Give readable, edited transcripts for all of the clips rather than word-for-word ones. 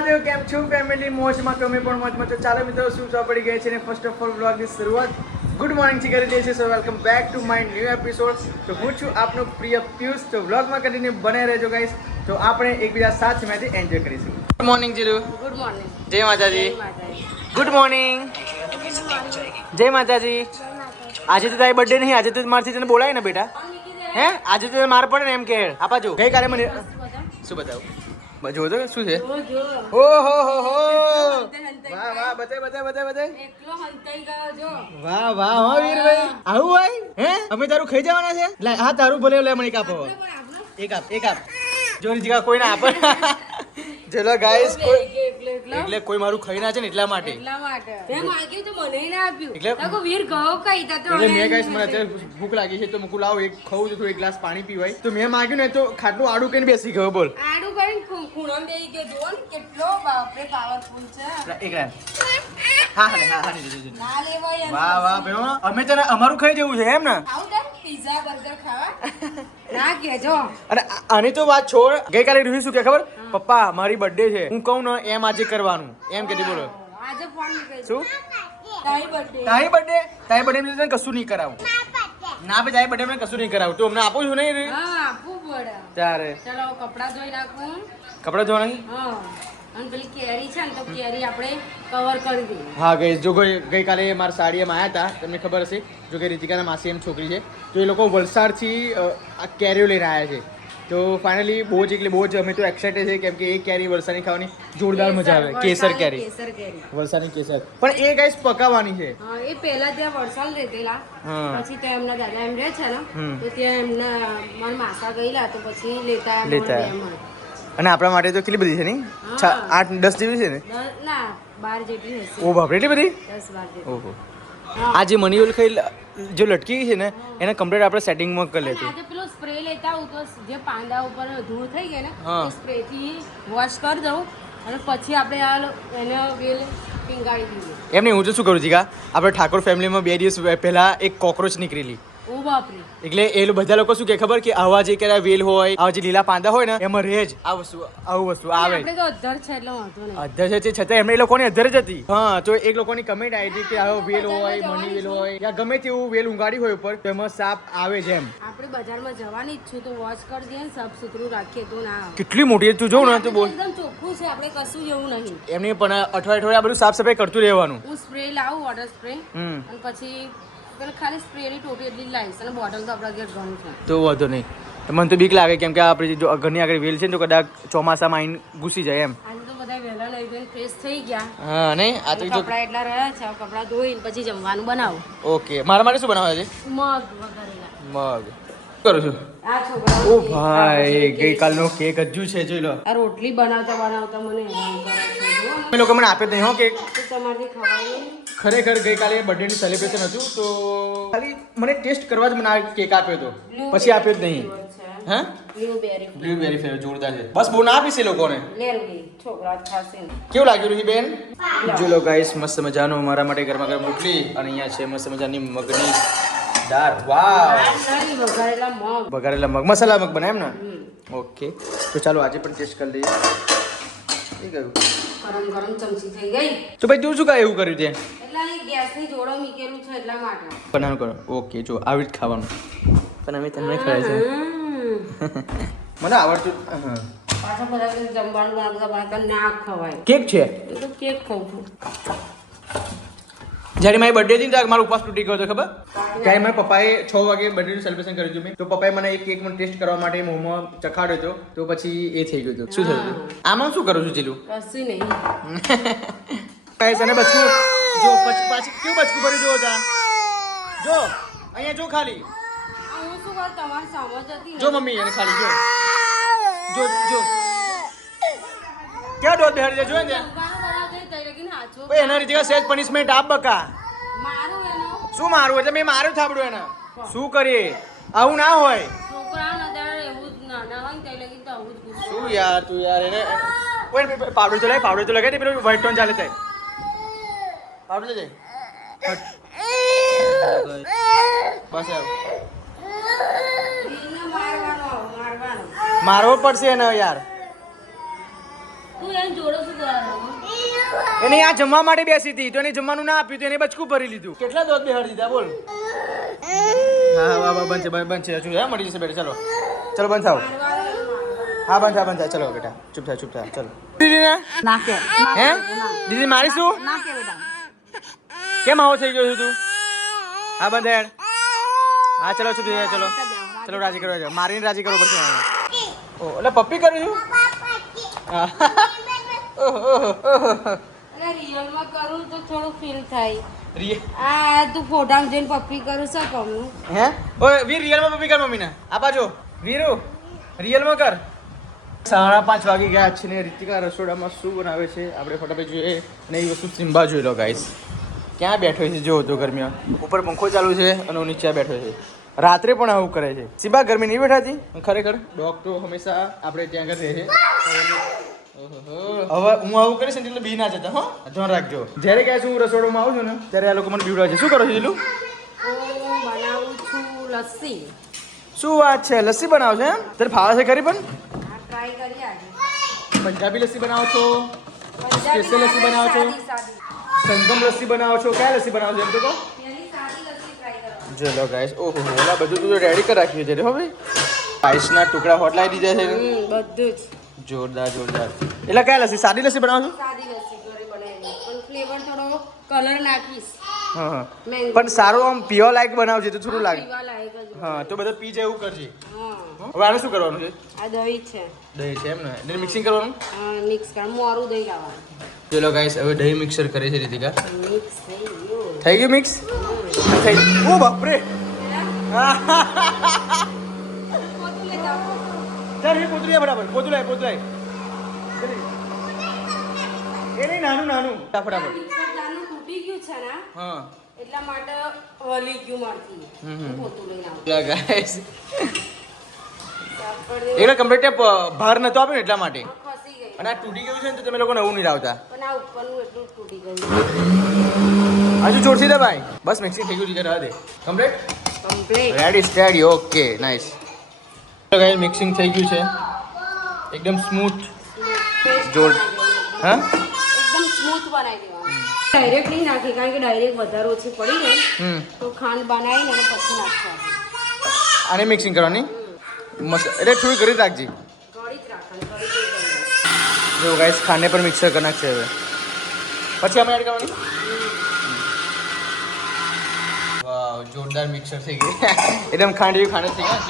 મહાદેવ કેમ છો ફેમિલી મોજમાં તમે પણ મોજમાં છો ચાલો મિત્રો શું પડી ગઈ છે ને ફર્સ્ટ ઓફ ઓલ વ્લોગની શરૂઆત ગુડ મોર્નિંગ થી કરી દઈએ છીએ સો welcome back to my new episode તો હું છું આપનો પ્રિય પિયુષ તો વ્લોગમાં કરીને બને રહેજો ગાઈસ તો આપણે એકબીજા સાથે મેથી એન્જોય કરીશું good morning Jilu good morning જય માતાજી ગુડ મોર્નિંગ જય માતાજી આજે તો તારી બર્થડે નહીં આજે તો મારથી તને બોલાય ને બેટા હે આજે તો માર પડે ને એમ કે આપા જો ગઈ કાલે મને શું બતાવું જો તો શું છે ઓહો હો હો વાહ વાહ બતાય એકલો હંતાઈ ગયો જો વાહ વાહ હો વીરભાઈ આવું હોય હે અમે તારું ખાઈ જવાના છે લે હા તારું ભલે લે મને એક આપો એક આપ જો રીતિકા કોઈ ના આપે ચલો ગાઈસ કોઈ એટલે કોઈ મારું ખાઈ ના છે ને એટલા માટે તે માંગ્યું તો મને ના આપ્યું એટલે તાકો વીર ગયો કઈ તા તો એટલે મેં ગાઈસ મને અત્યારે ભૂખ લાગી છે તો મુકુ લાવ એક ખાવું તો એક ગ્લાસ પાણી પીવાય તો મેં માંગ્યું ને તો ખાટલું આડું કઈને બેસી ગયો બોલ આડું કરીને ખૂણો બેહી ગયો જો ને કેટલો બાપરે પાવરફુલ છે એક રાત હા ના લેવો યાર વાહ વાહ ભાઈઓ અમે તને અમારું ખાઈ જવું છે એમ ને આવું તા પિઝા બર્ગર ખાવા ના કેજો અને આની તો વાત છોડ ગઈકાલે રૂહી શું કે ખબર પપ્પા મારી બર્થડે છે હું કહું ને એમ આજે કરવાનું એમ કેતી બોલો આજે ફોન કરી શું તારી બર્થડે તારી બર્થડે તને કશું નહીં કરાવું ના ભાઈ તારી બર્થડે મને કશું નહીં કરાવું તો અમને આપું છું નહીં હા આપવું પડે ત્યારે ચલો કપડા ધોઈ નાખું કપડા ધોવાના હા અને પેલી કેરી છે ને તો કેરી આપણે કવર કરી દઈએ હા ગઈ જો ગઈકાલે મારા સાડી એમ આવ્યા હતા તમને ખબર હશે જો કે રીતિકાના માસી એમ છોકરી છે તો એ લોકો વલસાડથી આ કેરીઓ લઈને આવ્યા છે તો ફાઇનલી બહુ જ અમે તો એક્સાઇટેડ છે કેમ કે એ કેરી વલસાડની ખાવાની જોરદાર મજા આવે કેસર કેરી વલસાડની કેસર પણ એ ગાઈસ પકાવવાની છે હા એ પહેલા ત્યાં વરસાદ રહેતેલા હા પછી ત્યાં એમના દાદા એમ રહે છે ને તો ત્યાં એમના મારા માસા ગયેલા તો પછી લેતા અને આપણા માટે તો કેટલી બધી છે નહીં 8-10 જેવી છે ને ના 12 જેટલી હશે ઓ બાપ એટલી બધી 10-12 જેટલી ઓહો આ જે મની ઓઇલ ખાઈ જો લટકી છે ને એને કમ્પ્લીટ આપણે સેટિંગમાં કરી લેતું આજે પેલો સ્પ્રે લેતા હું તો જે પાંદા ઉપર ધૂળ થઈ ગઈ ને એ સ્પ્રે થી વોશ કરી દઉં અને પછી આપણે આ એને વેલ પીંગાડી દઈએ એમ નહીં હું તો શું કરું છું આપણે ઠાકોર ફેમિલીમાં 2 દિવસ પહેલા એક કોકરોચ નીકળેલી ઓ બાપરે એટલે એ બધા લોકો શું કે ખબર કે આવા જે કે વેલ હોય આવા જે લીલા પાંદા હોય ને એમાં રહે જ આવું વસ્તુ આવે આપણે તો અધર છે એટલે વાંધો નહીં અધર છે છતાં એમને એ લોકોની અધર જ હતી હા તો એક લોકોની કમેન્ટ આવી હતી કે આવો વેલ હોય મની વેલ હોય યા ગમે તેવું વેલ ઊંઘાડી હોય ઉપર તો એમાં સાપ આવે છે એમ આપણે બજારમાં જવાની જ છું તો વોશ કરી દઈએ ને સાફ સુથરું રાખીએ તો ના આવે કેટલી મોટી તું જોઉં ને તો બોલ એકદમ ચોખ્ખું છે આપણે કશું જેવું નહીં એમની પણ અઠવાડિયે આ બધું સાફ સફાઈ કરતું રહેવાનું હું સ્પ્રે લાવું વોટર સ્પ્રે અને પછી પેલા ખાલી સ્પ્રેની ટોટી એટલી જ લાવીશ અને બોટલ તો આપણા ઘેર ઘણું છે તો વાંધો નહીં મને તો બીક લાગે કેમ કે આપણે જો ઘરની આગળ વેલ છે ને તો કદાચ ચોમાસામાં આવીને ઘૂસી જાય એમ આજે તો બધા વહેલા લઈ જઈને ફ્રેશ થઈ ગયા હા નહીં આ તો જો કપડા એટલા રહ્યા છે કપડા ધોઈને પછી જમવાનું બનાવું ઓકે મારા માટે શું બનાવે છે મગ વઘારેલા મગ કરું છું આ છોકરા ઓ ભાઈ ગઈકાલનો કેક હજુ છે જોઈ લો આ રોટલી બનાવતા મને હેરાન કરે છે જો અમે લોકો મને આપે જ નહીં હો કેક તો તમારથી ખવાય ખરેખર ગઈકાલે બર્થડેનું સેલિબ્રેશન હતું તો ખાલી મને ટેસ્ટ કરવા જ મને આ કેક આપ્યો હતો પછી આપ્યો જ નહીં હા બ્લુબેરી ફ્લેવર જોરદાર છે બસ બહુ ના આપીશ એ લોકોને છોકરા ખાશે કેવું લાગ્યું રૂહી બેન જો લો ગાઈસ મસ્ત મજાનું મારા માટે ગરમા ગરમ રોટલી અને અહીંયા છે મસ્ત મજાની મગની દાળ વાવ વઘારેલા મગ મસાલા મગ બને એમ ને ઓકે તો ચાલો આજે પણ ટેસ્ટ કરી લઈએ એ ગયું ગરમ ચમચી થઈ ગઈ તો ભાઈ તું શું કાંઈ એવું કર્યું તે એટલે અહીં ગેસની જોડો મૂકેલું છે એટલા માટે બનાવ કરો ઓકે જો આવી જ ખાવાનું પણ અમે તમને ખવાય છે મને આવડતું પાછા બધા જમવાનું બનાવતા ના ખવાય કેક છે એ તો કેક ખાઉં છું જ્યારે મારી બર્થડે હતી ત્યારે મારો ઉપવાસ તૂટી ગયો હતો ખબર ત્યારે મારા પપ્પાએ 6 વાગે બર્થડેનું સેલિબ્રેશન કર્યું હતું મેં તો પપ્પાએ મને એક કેક ટેસ્ટ કરવા માટે મોંમાં ચખાડ્યો હતો તો પછી એ થઈ ગયું હતું શું થયું હતું આમાં શું કરું છું ચીલું કશું નહીં ગાઈસ અને બચકું જો પાછી કેવું બચકું ભરી જો તા જો અહીંયા જો ખાલી હું શું કરું તમારી સમજ હતી જો મમ્મી એને ખાલી જો ક્યાં દોત બેહાડી દે જો ને ભાઈ એના રીતે સેજ પનિશમેન્ટ આપ બકા મારું એનો શું મારું એટલે મેં મારું થાબડું એને શું કરીએ આવું ના હોય છોકરાઓને અત્યારે એવું જ નાના હોય ને તે લગી તો આવું જ ગુસ્સો શું યાર તું યાર એને પાવડર તો લગાવી દે પેલું વ્હાઈટ ટોન ચાલે થાય પાવડર તો બસ યાર મારવો પડશે એને યાર તું એને જોડો શું કરવા એને આ જમવા માટે બેસી હતી તો એને જમવાનું ના આપ્યું તો એને બચકું ભરી લીધું. કેટલા દોત બેહાડી દીધા બોલ. હા વાહ બંધ છે બંધ છે હજુ મળી જશે બેટા. ચલો ચલો બંધ થાવ. હા બંધ થા ચલો બેટા ચૂપ થા ચલો. દીદી ને નાકે હે દીદી મારીશું નાકે બેટા કેમ આવો થઈ ગયો છું તું? હા બંધ હેડ. હા ચલો ચૂપ થઈ ચલો ચલો રાજી કરો મારીને રાજી કરો પડશે. ઓ એટલે પપ્પી કરું છું. અરે રિયલમાં કરું તો થોડું ફીલ થાય. આ તું ફોટામાં જોઈને પપ્પી કરું શું કમનું? હે ઓય વીર રિયલમાં પપ્પી કર મમ્મીને. આ બાજુ વીરુ રિયલમાં કર. 5:30 વાગી ગયા છે ને રીતિકા રસોડામાં શું બનાવે છે આપણે ફટાફટ જોઈએ. અને એ વસ્તુ સિમ્બા જોઈ લો ગાઈસ. ક્યાં બેઠો છે જો તો ગરમીમાં. ઉપર પંખો ચાલુ છે અને હું નીચે બેઠો છે. રાત્રે પણ આવું કરે છે. સિમ્બા ગરમી નહીં બેઠાતી ખરેખર. ડોગ તો હંમેશા આપણે ત્યાં આગળ રહે છે. હવે હું આવું કરીશ ને એટલે બી ના જતા હો ધ્યાન રાખજો. જ્યારે ક્યાં છું રસોડામાં આવું છું ને ત્યારે આ લોકો મને બીવડાવે છે. શું કરો છો જીલું? હું બનાવું છું લસ્સી. શું વાત છે લસ્સી બનાવો છો એમ? તારે ફાવે છે ખરી પણ? આ ટ્રાય કરી આજે. પંજાબી લસ્સી બનાવો છો? પંજાબી સ્પેશિયલ લસ્સી બનાવો છો? સાદી. સંગમ લસ્સી બનાવો છો? કયા લસ્સી બનાવો છો એમ તો કહો. પેલી સાદી લસ્સી ટ્રાય કરો. જો લો ગાઈસ ઓહો ઓલા બધું તો રેડી કરી રાખ્યું છે હો ભાઈ. આઈસના ટુકડા હોટ લાવી દીધા છે. બધું જ જોરદાર એટલે કયા લસ્સી સાદી લસ્સી બનાવો છો? સાદી લસ્સી ઘરે બનાવી પણ ફ્લેવર થોડો કલર નાખીશ. હા મેંગો પણ સારું આમ પીવા લાયક બનાવજે તો થોડું લાગે. પીવા લાયક જ. હા તો બધા પી જાય એવું કરજે. હા હવે આને શું કરવાનું છે? આ દહીં છે. દહીં છે એમ ને એટલે મિક્સિંગ કરવાનું. મિક્સ કર મોરું દહીં લાવવાનું. ચલો ગાઈસ હવે દહીં મિક્સર કરે છે રીતિકા. મિક્સ થઈ ગયું. થઈ ગયું મિક્સ? થઈ ઓ બાપરે. પોતું લેતા આવો. ચાલ એ પોતરી બરાબર પોતરાય એ નહીં નાનું ફટાફટ. મિક્સર જાનું તૂટી ગયું છે ને હા એટલા માટે હલી ગયું મારથી. પોતું લઈને આવો. ચલો ગાઈસ સાફ કરી દે. એટલે કમ્પ્લીટ ભાર નતો આપ્યો ને એટલા માટે. ખસી ગઈ. અને આ તૂટી ગયું છે ને તો તમે લોકો નવું નહીં લાવતા. પણ આ ઉપરનું એટલું જ તૂટી ગયું. હજુ જોરથી દે ભાઈ. બસ મિક્સિંગ થઈ ગયું છે રહેવા દે. Complete complete. Ready steady okay nice. ચલો ગાઈસ મિક્સિંગ થઈ ગયું છે એકદમ સ્મૂથ. જોર. હા એકદમ સ્મૂથ બનાવી દેવાનું. ડાયરેક્ટ નહીં નાખી કારણ કે ડાયરેક્ટ વધારે ઓછી પડી જાય તો ખાંડ બનાવીને અને પછી નાખવાનું. આને મિક્સિંગ કરવાની મસ્ત એટલે થોડી કરી રાખજે. ગળી જ રાખવાની ગળી જ રાખવાની. જો ગાઈસ ખાંડને પણ મિક્સર કરી નાખશે હવે. પછી અમે એડ કરવાની. વાવ જોરદાર મિક્સર થઈ ગઈ. એકદમ ખાંડ થઈ ગઈ. ખાંડ જ થઈ જાય.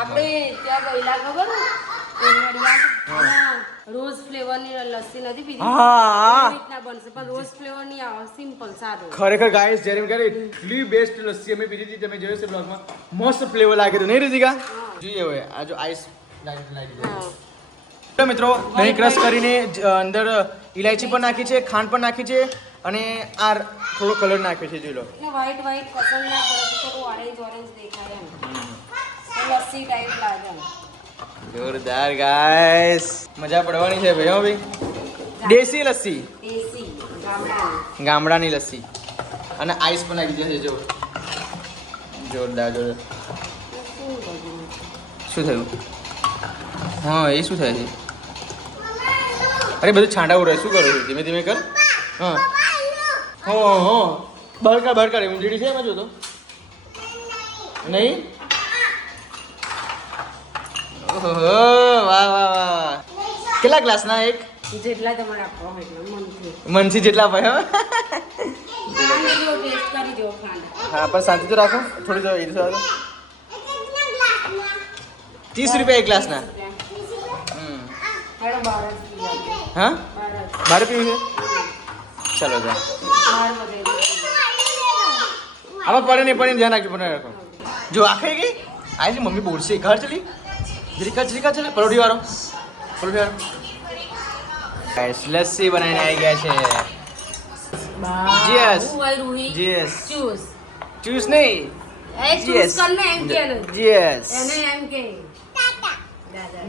આપણે ત્યાં પહેલા ખબર રોઝ ફ્લેવરની લસ્સી નથી પીધી હા એવી રીતના બનશે પણ રોઝ ફ્લેવર નહીં આવે સિમ્પલ સાદો. ખરેખર ગાઈસ જ્યારે એમ ક્યારે એટલી બેસ્ટ લસ્સી અમે પીધી હતી તમે જોયું છે બ્લોગમાં. મસ્ત ફ્લેવર લાગે તો નહીં રીતિકા? જોઈએ હવે આ જો આઈસ લાગી જાય. મિત્રો દહીં ક્રશ કરીને અંદર ઇલાયચી પણ નાખી છે ખાંડ પણ નાખી છે અને આ થોડો કલર નાખ્યો છે જોઈ લો. એટલે વ્હાઈટ પસંદ ના પડે તો થોડું ઓરેન્જ દેખાય એમ તો લસ્સી ટાઈપ લાગે એમ. જોરદાર ગાઈસ મજા પડવાની છે ભાઈ. હો ભાઈ દેશી લસ્સી દેશી ગામડાની ગામડાની લસ્સી અને આઈસ પણ નાખી દીધા છે જો. જોરદાર શું થયું? હા એ શું થાય છે? અરે બધું છાંટા ઉડે શું કરું છું? ધીમે ધીમે કર. હા હો બહાર કાઢ ઊંધીડી છે એમાં જો તો નહીં. ઓહો વાહ કેટલા ગ્લાસના? એક જેટલા તમારે આપવા હોય એટલા મનથી. મનથી જેટલા ભાઈ. હા ખાંડ જો ટેસ્ટ કરી જો ખાંડ. હા પણ શાંતિ તો રાખો થોડી તો 30 રૂપિયા એક ગ્લાસના. હેડો બાર જ પી આવજો. હા બાર જ. બારે પીવું છે? ચાલો જા. બાર વધે. આમાં પડે નહીં ધ્યાન રાખજો. પણ રાખો જો આ ખાઈ ગઈ આ છે મમ્મી બોલશે ઘર ચલી જરીકા ચલે પરોઠી વાળો. ગાઈસ લસ્સી બનાવીને આવી ગયા છે. Yes. Yes. ચૂસ નહીં. Yes. Yes.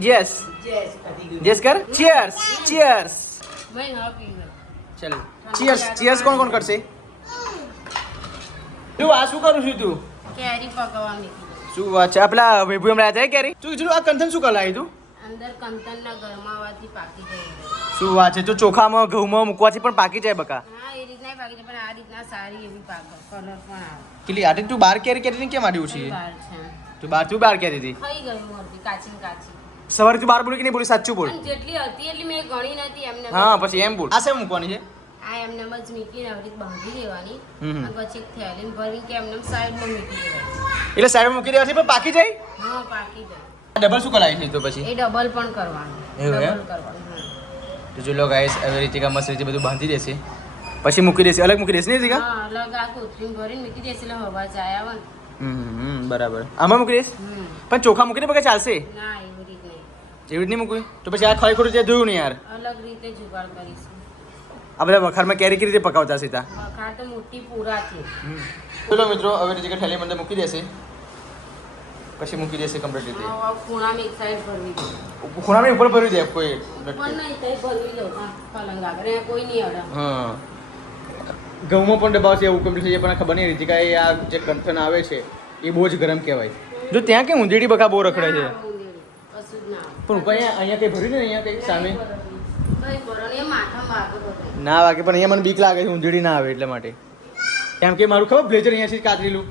Yes. Yes કર. Cheers. ચલ cheers કોણ કરશે? તું આ શું કરું છું તું? કેરી પકવવાની. શું વાત છે? આપલા વૈભવ હમણાં હતા કેરી તું આ કંથન શું કલાવી તું? અંદર કંતનના ગરમાવાથી પાકી જાય. શું વાત છે? તો ચોખામાં ઘઉંમાં મૂકવાથી પણ પાકી જાય બકા? હા એ રીતના પાકી જાય પણ આ રીતના સારી એવી પાકે કલર પણ આવે. કેટલી આટી તું બાર કેરી કેરી કેમ આડ્યું છે? બહાર છે તું બાર કેરી હતી? ખાઈ ગયું મોરથી કાચી ને કાચી. સવારથી બાર બોલી કે નહીં બોલી? સાચું બોલ. પણ જેટલી હતી એટલી મેં ગણી નથી એમને. હા પછી એમ બોલ. આ શેમ મૂકવાની છે? આ એમને જ મૂકીને આવી રીતે બાંધી દેવાની હમ. અને પછી એક થેલીને ભરીને કે એમને સાઈડમાં મૂકી દેવાની. એટલે સાઈડમાં મૂકી દેવાથી પણ પાકી જાય? હા પાકી જાય. ડબલ શું કરાય છે તો પછી? એ ડબલ પણ કરવાનું. એવું એમ? ડબલ કરવાનું. હા. તો જો લો ગાઈસ આવી રીતે મસ્ત રીતે બધું બાંધી દેશે પછી મૂકી દેશે, અલગ મૂકી દેશે ને રીતિકા? હા અલગ આ કોથળીમાં ભરીને મૂકી દેશે એટલે હવા જાય આવે ને. બરાબર. આમાં મૂકી દઈશ પણ ચોખા મૂકીને બગા ચાલશે? ના એવી રીતે નહીં. એવી રીતે નહીં મૂકવી તો પછી આ ખાઈ ખોટું ત્યાં ધોયું નહીં યાર. અલગ રીતે જુગાડ કરીશું. આ બધા વખારમાં કેરી કેવી રીતે પકાવતા સીતા? વખાર તો મોટી પૂરાથી. ચલો મિત્રો હવે રીતે ઠેલી અંદર મૂકી દેશે પછી મૂકી દેશે કમ્પ્લીટ રીતે. ખૂણામાં એક સાઈડ ભરવી દો. ખૂણાની ઉપર ભરી દે કોઈ પણ નહીં તઈ ભરવી દો પલંગ આગળ અહીંયા કોઈ નહીં અડે. હા ઘઉંમાં પણ દબાવશે એવું કમ્પ્લીટ થઈ જાય પણ ખબર નહીં રીતિકા એ આ જે કંથન આવે છે એ બહુ જ ગરમ કહેવાય. જો ત્યાં કે ઊંધેડી બકા બહુ રખડે છે કશું જ ના આવે. પણ ઉપર અહીંયા કંઈ ભર્યું ને અહીંયા કંઈ સામે કઈ ભરો ને માથામાં વાગે બધું. ના વાગે પણ અહીંયા મને બીક લાગે છે ઊંધેડી ના આવે એટલા માટે. કેમ કે મારું ખબર બ્લેઝર અહીંયાથી કાતરેલું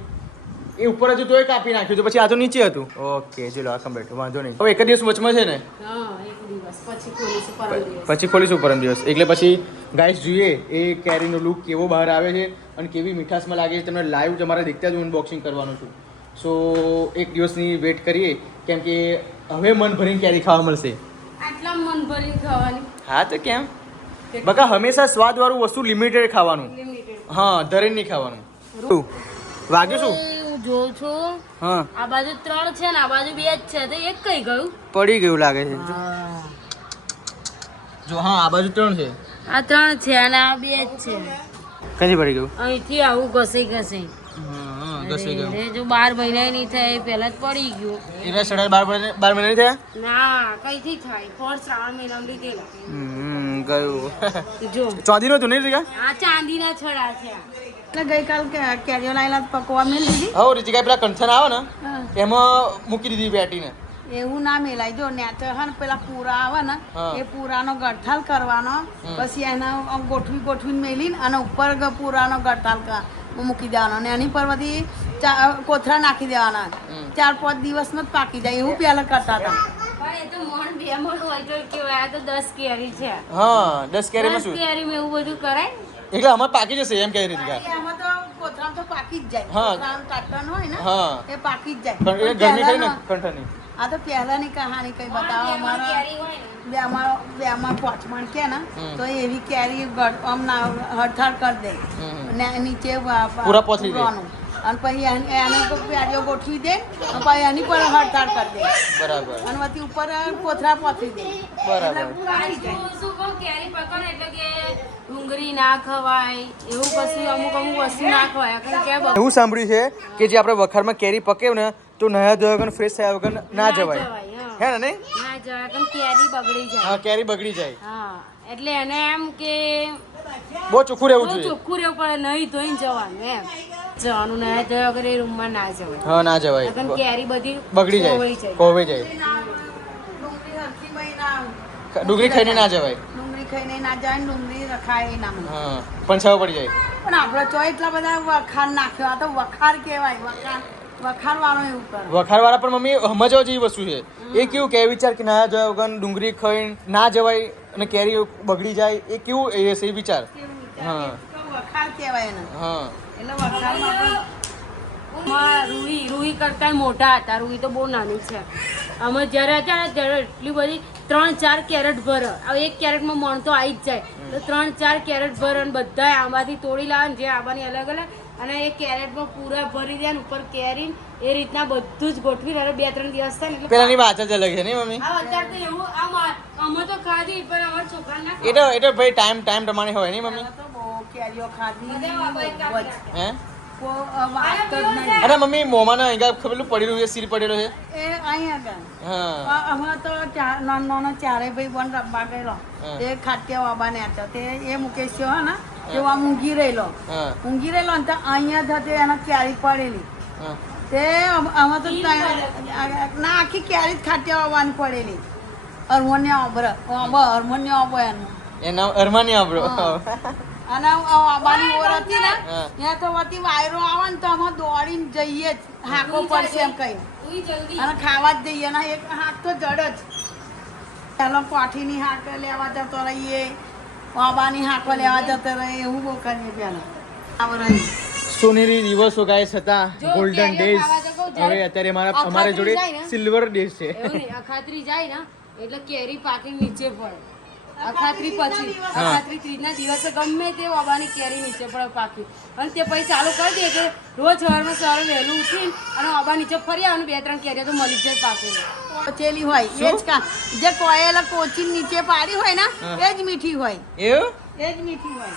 એ ઉપર હતું તોય કાપી નાખ્યું તો પછી આ તો નીચે હતું. ઓકે ચલો આ કમ્પ્લીટ વાંધો નહીં. હવે એક જ દિવસ વચમાં છે ને? હા એક દિવસ પછી ખોલીશું પરમ દિવસ. પછી ખોલીશું પરમ દિવસ એટલે પછી ગાઈસ જોઈએ એ કેરીનો લુક કેવો બહાર આવે છે અને કેવી મીઠાશમાં લાગે છે તમને લાઈવ તમારે દેખતા જ અનબોક્સિંગ કરવાનું છું. સો એક દિવસની વેટ કરીએ કેમ કે હવે મન ભરીને કેરી ખાવા મળશે. આટલા મન ભરીને ખાવાની હા તો કેમ બકા હંમેશા સ્વાદવાળું વસ્તુ લિમિટેડ ખાવાનું. લિમિટેડ. હા ધરે નહીં ખાવાનું. વાગ્યું શું? હું જોઉં છું હા આ બાજુ 3 છે ને આ બાજુ 2 જ છે તો એક કઈ ગયું? પડી ગયું લાગે છે. હા જો હા આ બાજુ 3 છે. આ 3 છે અને આ 2 જ છે. કઈ પડી ગયું? અહીંથી આવું ઘસી ઘસી. હા ઘસી ગયું. અરે જો 12 મહિના નહીં થાય પહેલા જ પડી ગયું. એટલે 12 મહિના થયા? ના કઈથી થાય ફોર શ્રાવણ મહિનામાં લીધેલા. ગયું. જો ચોદી નું હતું નહીં રીતિકા? આ ચાંદીના છડા છે આ. એટલે ગઈકાલ કેરીઓ લાયેલા પકવા મેલ દીધી. હો રીતિકા પેલા કંઠન આવે ને એમાં મૂકી દીધી બેટીને. એવું ના મેલાય જો નેચર હા ને પેલા પૂરા આવે ને હા. એ પૂરાનો ગઠાલ કરવાનો પછી એના આમ ગોઠવીને મેલીને અને ઉપર પૂરાનો ગઠાલ મૂકી દેવાનો અને એની પર બધી કોથળા નાખી દેવાના 4-5 દિવસમાં જ પાકી જાય એવું પહેલા કરતા હતા. પણ એ તો મોણ બે મોણ હોય તો કેવાય આ તો 10 કેરી છે. હા 10 કેરીમાં 10 શું કેરીમાં એવું બધું કરાય? એટલે અમાર પાકી જશે એમ કહે રીતિકા. એમાં તો કોથળા તો પાકી જ જાય હા. કોથળાનું ટાટન હોય ને હા એ પાકી જ જાય પણ એ પણ ગરમી કરી ને પહેલાનો- કંઠની. આ તો પહેલાની કહાની કઈ બતાવો અમારા કેરી હોય ને બેમાં પોચમણ કે ને હમ. તો એવી કેરી આમ ના હડથડ કરી દે ને નીચે પૂરા પોથરી દે. પૂરવાનું. અને પછી એને પ્યારીઓ ગોઠવી દે અને પછી એની પર હડતાળ કરી દે બરાબર અને પછી ઉપર કોથળા પોથરી દે બરાબર. પાછું શું કહું કેરી પકડ એટલે કે ડુંગળી ના ખવાય એવું પછી અમુક વસ્તુ ના ખવાય કારણ કે એવું સાંભળ્યું છે કે જે આપણે વખારમાં કેરી પકે ને તો નયા ધોયા વગર ફ્રેશ થયા વગર ના જવાય હા. હે ને નહીં? ના જવાય કારણ કેરી બગડી જાય. હા કેરી બગડી જાય. હા એટલે એને એમ કે બહુ ચોખ્ખું રહેવું બહુ જોઈએ. ચોખ્ખું રહેવું પડે નહીં ધોઈને જવાનું એમ જવાનું ના ધોયા વગર એ રૂમમાં ના જવાય હા ના જવાય કારણ કેરી બધી બગડી ખોવાઈ જાય કોવાઈ જાય. ડુંગળી હરખી મહી ના ડુંગળી ખાઈને ના જવાય. ડુંગળી ખાઈને ના જાય ને ડુંગળી રખાય ના મને હા પણ છાવ પડી જાય. પણ આપણે તો એટલા બધા વખાર નાખ્યો આ તો વખાર કહેવાય વખાર વાળો એવું કરે વખારવાળા પણ મમ્મી સમજવા જેવી વસ્તુ છે એ કેવું કે વિચાર કે ના જવાય વગર ડુંગળી ખાઈને ના જવાય અને કેરી બગડી જાય એ કેવું એ છે એ વિચાર. હા વખાર કહેવાય એને હા એટલે વખારમાં પણ રૂહી કરતા મોટા હતા રૂહી તો બહુ નાની છે અમે જ્યારે હતા ને ત્યારે એટલી બધી 3-4 કેરેટ ભરે હવે એક કેરેટમાં મણ તો આવી જ જાય તો 3-4 કેરેટ ભરે અને બધા આંબાથી તોડી લાવે ને જે આંબાની અલગ અલગ અને એ કેરેટમાં પૂરા ભરી દે ને ઉપર કેરી એ રીતના બધું જ ગોઠવી દે 2-3 દિવસ થાય ને એટલે પેલાની વાત જ અલગ છે નહીં મમ્મી? આ અત્યારે તો એવું અમે તો ખાધી પણ અમારા છોકરા ના એ તો ભાઈ ટાઈમ પ્રમાણે હોય નહીં મમ્મી? તો બહુ કેરીઓ ખાધી હે વાત જ નહીં અરે મમ્મી મોમાં અહીંયા ખબર પડેલું છે સીર પડેલો છે. એ અહીંયા આગળ હા અમે તો નાનો ચારે ભાઈ પણ રમવા ગયેલો હા. એ ખાટિયા બાબા ને હતા તે એ મુકેશ હે ને તે આમ ઊંઘી રહેલો હા ને તો અહીંયા થતે એના કેરી પડેલી હા તે અમે તો ના આખી કેરી જ ખાટિયા બાબાની પડેલી હાર્મોનિયમ હાર્મોનિયમ એનું એના અરમાની આપણો અને આબાની ઓર હતી ને હા. ત્યાં તો વતી વાયરો આવે ને તો અમે દોડીને જઈએ જ હાકો પડશે એમ કઈ તું જલ્દી અને ખાવા જ જઈએ અને એક હાક તો જડ જ પેલો કોઠીની હાક લેવા જતો રહીએ આબાની હાકો લેવા જતો રહીએ એવું બહુ કરીએ પેલા સોનેરી દિવસો ગાઈસ હતા જો ગોલ્ડન કેરીઓ ડેઝ ખાવા જતો જ્યારે હવે અત્યારે અમારા અખાત્રી અમારા જોડે જાય ને, સિલ્વર ડેઝ છે એવું નહીં અખાત્રી જાય ને એટલે કેરી પાકી નીચે પડે અખાત્રી પછી હા. અખાત્રી ત્રીજના દિવસે ગમે તે બાબાની કેરી નીચે પડે પાકી અને તે પછી ચાલુ કરી દે કે રોજ સવારે વહેલું ઉઠીને અને બાબા નીચે ફરી આવવાનું 2-3 કેરીઓ તો મળી જ જાય પાકેલી કોચેલી હોય એ જ કા જે કોયેલા કોચી નીચે પાડી હોય ને હા. એ જ મીઠી હોય એવું એ જ મીઠી હોય